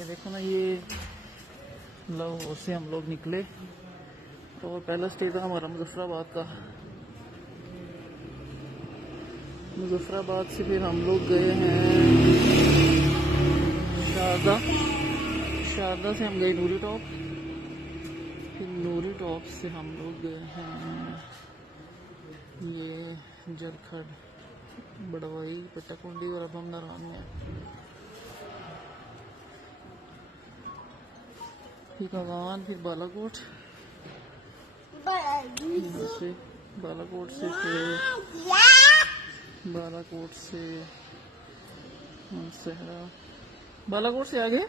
ये देखो ना, ये लाहौर से हम लोग निकले और पहला स्टे था हमारा मुजफ्फराबाद का। मुजफ्फराबाद से फिर हम लोग गए हैं शारदा। शारदा से हम गए नूरी टॉप, फिर नूरी टॉप से हम लोग गए हैं ये जरखड़, बड़वाई, पट्टाकुंडी और अब हम नारायण में। फिर कवान, फिर बालाकोट, यहाँ से बालाकोट से फिर बालाकोट से सहरा, बालाकोट से आगे